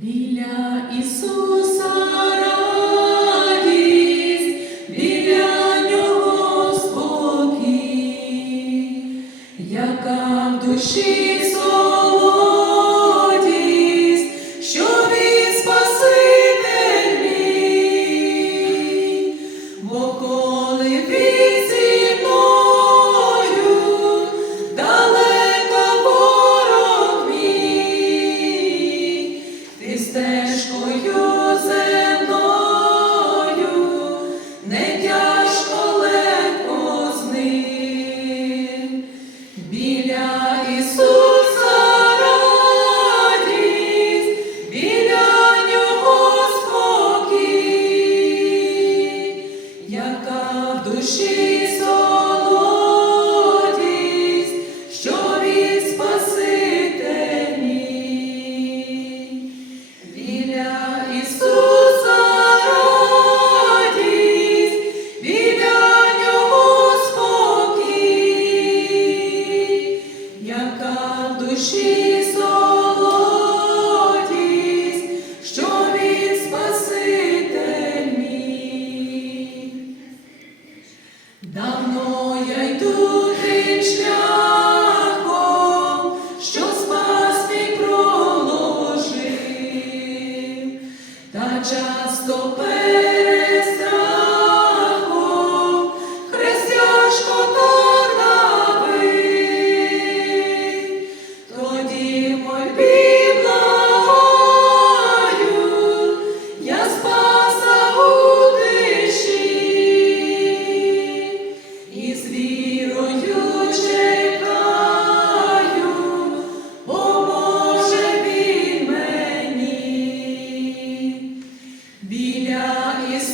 Біля Ісуса часто перед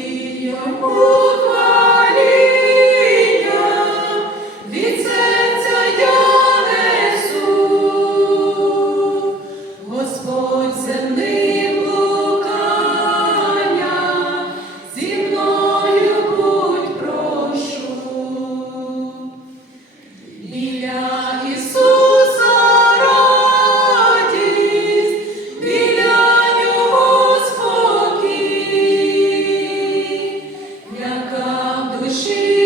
Марія, machine.